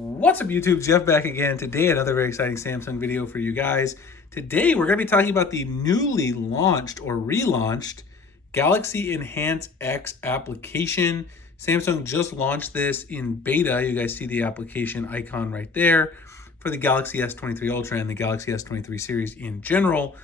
What's up YouTube, Jeff back again. Today another very exciting Samsung video for you guys. Today we're going to be talking about the newly launched or relaunched Galaxy Enhance X application. Samsung just launched this in beta. You guys see the application icon right there for the Galaxy S23 Ultra and the Galaxy S23 series in general.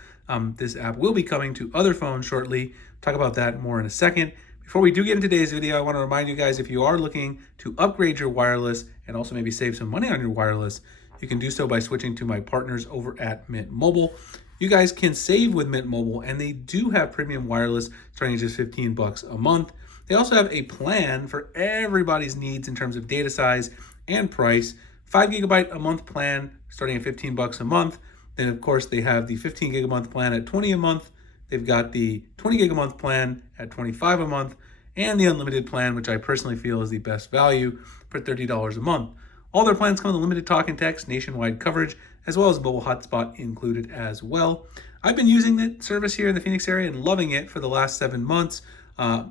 This app will be coming to other phones shortly. Talk about that more in a second. Before we do get into today's video, I want to remind you guys, if you are looking to upgrade your wireless and also maybe save some money on your wireless, you can do so by switching to my partners over at Mint Mobile. You guys can save with Mint Mobile, and they do have premium wireless starting at just $15 a month. They also have a plan for everybody's needs in terms of data size and price. 5 GB a month plan starting at $15 a month. Then of course they have the 15 gig a month plan at $20 a month. They've got the 20 gig a month plan at $25 a month, and the unlimited plan, which I personally feel is the best value, for $30 a month. All their plans come with unlimited talk and text, nationwide coverage, as well as mobile hotspot included as well. I've been using the service here in the Phoenix area and loving it for the last 7 months.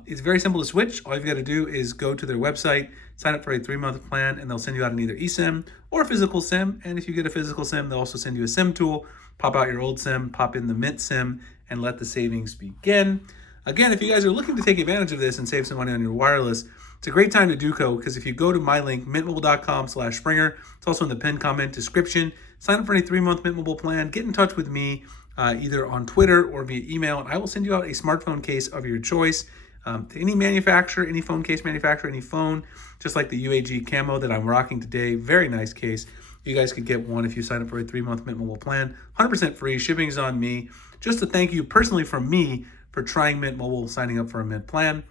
It's very simple to switch. All you've got to do is go to their website, sign up for a 3-month plan, and they'll send you out an either eSIM or a physical SIM. And if you get a physical SIM, they'll also send you a SIM tool. Pop out your old SIM, pop in the Mint SIM, and let the savings begin. Again, if you guys are looking to take advantage of this and save some money on your wireless, it's a great time to do so, because if you go to my link, mintmobile.com/Springer, it's also in the pinned comment description, sign up for a 3-month Mint Mobile plan, get in touch with me either on Twitter or via email, and I will send you out a smartphone case of your choice. To any manufacturer, any phone case manufacturer, any phone, just like the UAG Camo that I'm rocking today, very nice case. You guys could get one if you sign up for a 3-month Mint Mobile plan, 100% free, shipping is on me. Just to thank you personally from me for trying Mint Mobile, signing up for a Mint plan.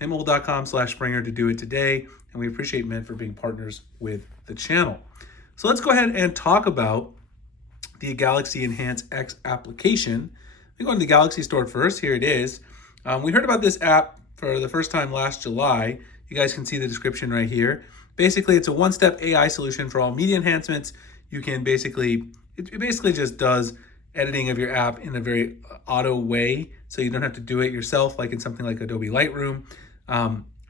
mintmobile.com/Springer to do it today, and we appreciate Mint for being partners with the channel. So let's go ahead and talk about the Galaxy Enhance X application. We go into the Galaxy Store first. Here it is. We heard about this app for the first time last July. You guys can see the description right here. Basically, it's a one-step AI solution for all media enhancements. You can it basically just does editing of your app in a very auto way, so you don't have to do it yourself like in something like Adobe Lightroom.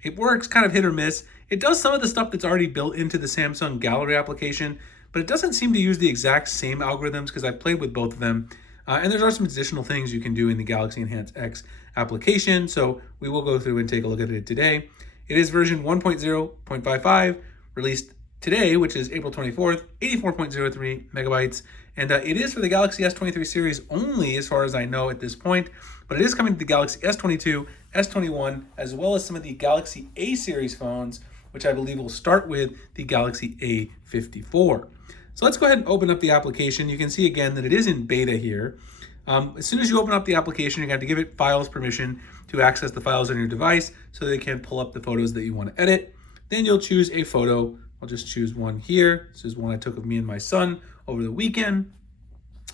It works kind of hit or miss. It does some of the stuff that's already built into the Samsung Gallery application, but it doesn't seem to use the exact same algorithms, because I've played with both of them. And there are some additional things you can do in the Galaxy Enhance X application, so we will go through and take a look at it today. It is version 1.0.55, released today, which is April 24th, 84.03 megabytes. And it is for the Galaxy S23 series only, as far as I know at this point, but it is coming to the Galaxy S22, S21, as well as some of the Galaxy A series phones, which I believe will start with the Galaxy A54. So let's go ahead and open up the application. You can see again that it is in beta here. As soon as you open up the application, you're going to have to give it files permission to access the files on your device so they can pull up the photos that you want to edit. Then you'll choose a photo. I'll just choose one here. This is one I took of me and my son over the weekend.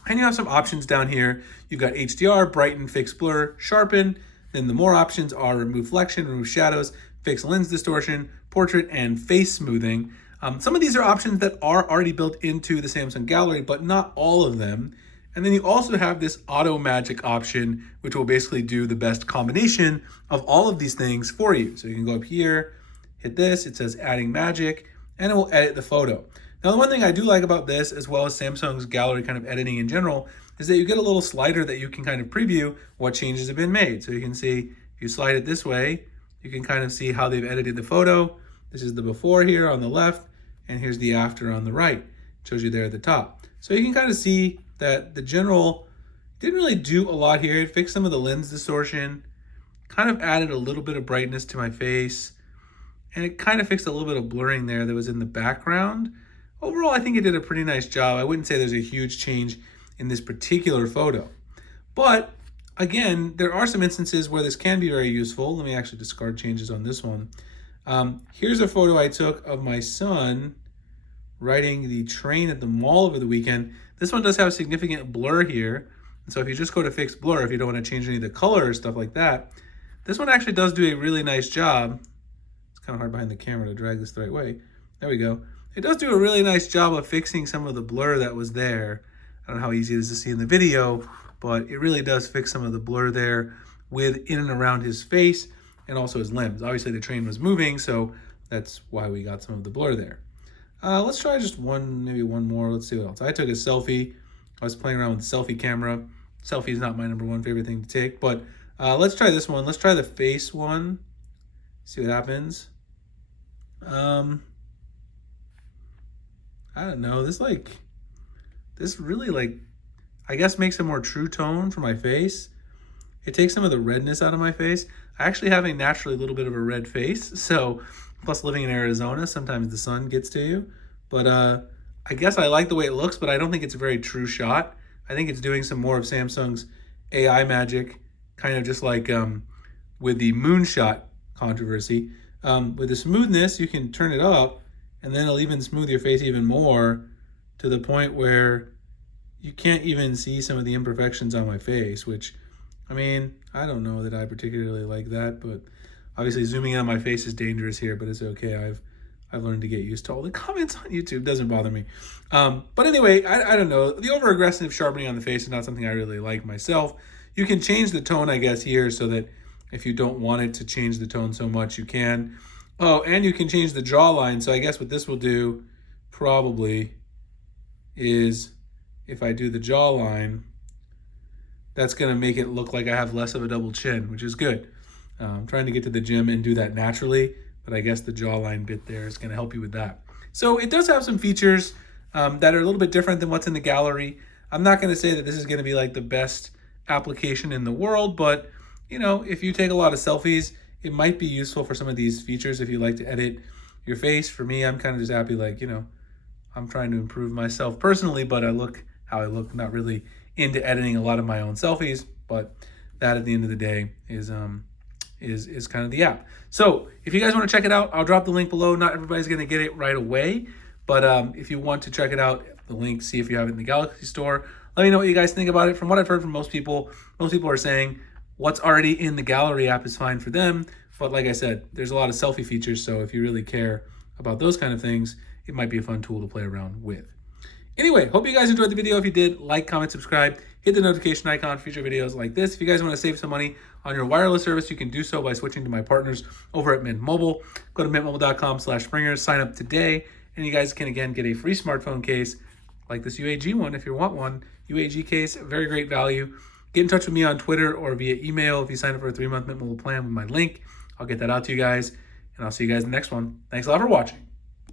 And you have some options down here. You've got HDR, brighten, fix blur, sharpen. Then the more options are remove flexion, remove shadows, fix lens distortion, portrait, and face smoothing. Some of these are options that are already built into the Samsung Gallery, but not all of them. And then you also have this auto magic option, which will basically do the best combination of all of these things for you. So you can go up here, hit this, it says adding magic, and it will edit the photo. Now, the one thing I do like about this, as well as Samsung's Gallery kind of editing in general, is that you get a little slider that you can kind of preview what changes have been made. So you can see, if you slide it this way, you can kind of see how they've edited the photo. This is the before here on the left, and here's the after on the right. It shows you there at the top. So you can kind of see that the general didn't really do a lot here. It fixed some of the lens distortion, kind of added a little bit of brightness to my face, and it kind of fixed a little bit of blurring there that was in the background. Overall, I think it did a pretty nice job. I wouldn't say there's a huge change in this particular photo. But again, there are some instances where this can be very useful. Let me actually discard changes on this one. Here's a photo I took of my son riding the train at the mall over the weekend. This one does have significant blur here. And so if you just go to fix blur, if you don't want to change any of the color or stuff like that, this one actually does do a really nice job. It's kind of hard behind the camera to drag this the right way. There we go. It does do a really nice job of fixing some of the blur that was there. I don't know how easy it is to see in the video, but it really does fix some of the blur there with in and around his face and also his limbs. Obviously the train was moving, so that's why we got some of the blur there. Let's try just maybe one more. Let's see what else. I took a selfie. I was playing around with the selfie camera. Selfie is not my #1 favorite thing to take, but let's try this one. Let's try the face one. See what happens. I don't know. This really I guess makes a more true tone for my face. It takes some of the redness out of my face. I actually have a naturally little bit of a red face, so plus living in Arizona, sometimes the sun gets to you. But I guess I like the way it looks, but I don't think it's a very true shot. I think it's doing some more of Samsung's AI magic, kind of just like with the moonshot controversy. With the smoothness, you can turn it up, and then it'll even smooth your face even more to the point where you can't even see some of the imperfections on my face, which, I mean, I don't know that I particularly like that, but obviously zooming in on my face is dangerous here, but it's okay. I've learned to get used to all the comments on YouTube. Doesn't bother me. But anyway, I don't know. The over-aggressive sharpening on the face is not something I really like myself. You can change the tone, I guess, here so that if you don't want it to change the tone so much, you can. Oh, and you can change the jawline. So I guess what this will do probably is if I do the jawline, that's going to make it look like I have less of a double chin, which is good. I'm trying to get to the gym and do that naturally, but I guess the jawline bit there is going to help you with that. So it does have some features that are a little bit different than what's in the gallery. I'm not going to say that this is going to be like the best application in the world, but you know, if you take a lot of selfies, it might be useful for some of these features if you like to edit your face. For me, I'm kind of just happy, like, you know, I'm trying to improve myself personally, but I look how I look, not really into editing a lot of my own selfies, but that at the end of the day is kind of the app. So if you guys want to check it out, I'll drop the link below. Not everybody's going to get it right away, but if you want to check it out, the link, see if you have it in the Galaxy Store. Let me know what you guys think about it. From what I've heard from most people are saying what's already in the gallery app is fine for them. But like I said, there's a lot of selfie features, so if you really care about those kind of things, it might be a fun tool to play around with. Anyway, hope you guys enjoyed the video. If you did, like, comment, subscribe, hit the notification icon for future videos like this. If you guys want to save some money on your wireless service, you can do so by switching to my partners over at Mint Mobile. Go to mintmobile.com/springers, sign up today, and you guys can again get a free smartphone case like this UAG one if you want one. UAG case, very great value. Get in touch with me on Twitter or via email if you sign up for a 3-month Mint Mobile plan with my link. I'll get that out to you guys, and I'll see you guys in the next one. Thanks a lot for watching.